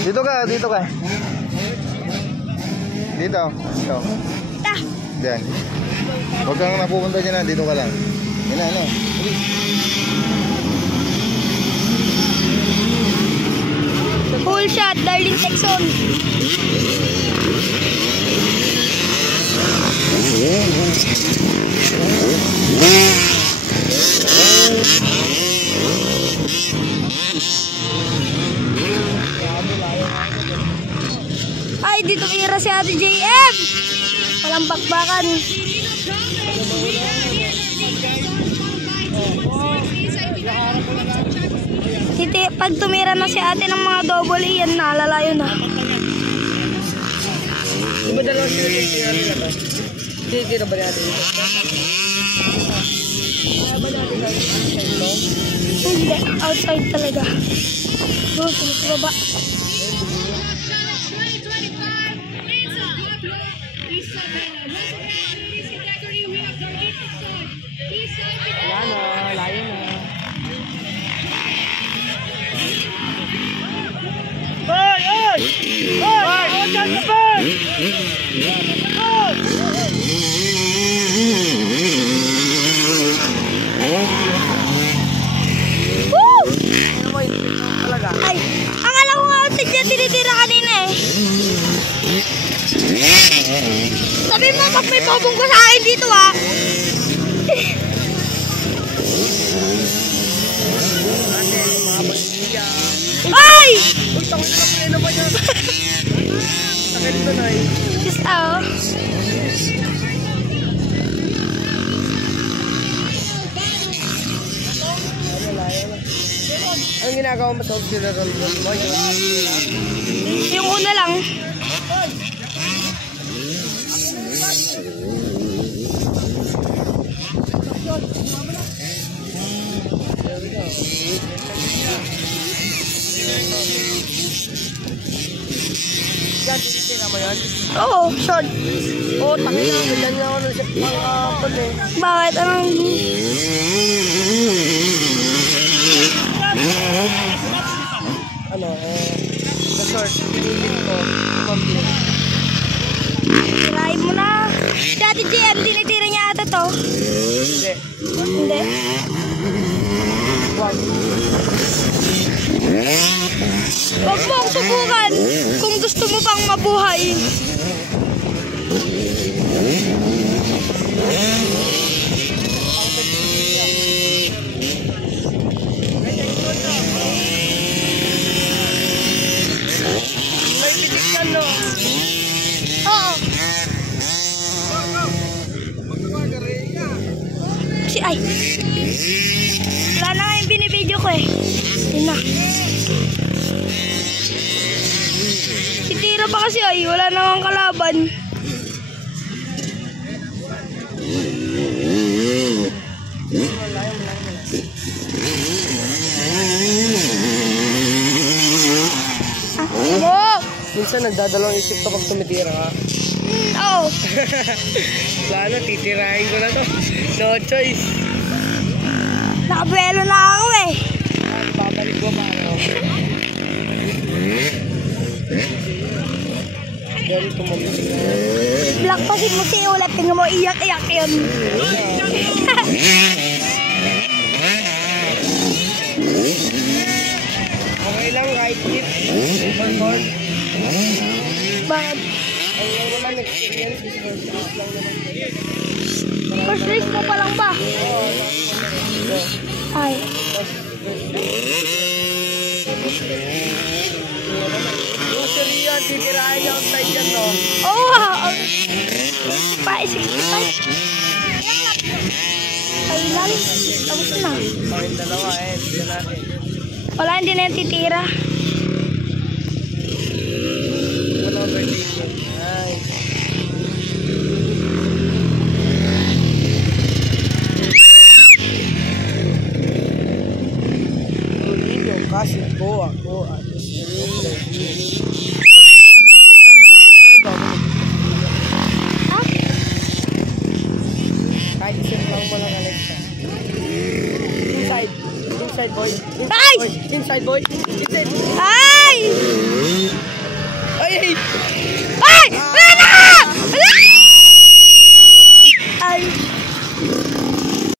Dito ka, dito ka. Dito. Dito. Diyan. Huwag kang napupunta dyan, dito ka lang. Yan na, ano. Full shot, Darling Texon. Ay, dito kira si Ate JM. Walang bakbakan. Pag tumira na si ate ng mga double E, yan nalalayo na. Di ba dalawa sila titira nila ba? Titira ba natin ito? Ba natin outside mo? Hindi, outside talaga. Doon, sa baba. Wala na, layo na. Hoy! Hoy! Hoy! Hoy! Hoy! Ay, akala ko nga outside niya tinitira kanina eh. Sabi mo, pag may pobong ko sa akin dito ah. Ay! Uy, takot na kape naman yun. Sakit ito na eh. Just oh. Anong ginagawa mo sa auxiliary mo? Yung una lang. Titira mo yun? Oo, short. Oo, takin na. Ganyan nga ako ng pang-apple eh. Bakit? Anong... Ano, sa short, pinilit ko. Tirahin mo na. Si Ate JM, tinitira niya ata to. Hindi. Hindi. Wag. Huwag mo akong subukan kung gusto mo pang mabuhay. May pitik yan, no? Oo. Ay. Wala na nga yung binibidyo ko eh. Yun na. Titira pa kasi ay. Wala na nga kalaban. Minsan nagdadalawang isip ka pag tumitira ka. Oo. Wala na, titirahin ko na to. No choice. Nakabuelo na ako eh. Babalik ko pa ako. Ganito mo. Black pa si Musi ulit. Tingnan mo, iyak-iyak yun. Okay lang, kahit hit. Overboard. Bakit? Ay, naman experience. First race mo pa lang ba? Ay. User yan, titirahin niya outside yan, no? Oo. Pa, 65. Ay, lalim. Tapos na. Kawin dalawa eh, bigyan natin. Wala, hindi na yung titira. Wala overtaking. Ay. Rodrigo, kasi boa. Kahit isip lang mo lang, Alexa. Inside boy. Ay! Inside boy. Inside. Ay!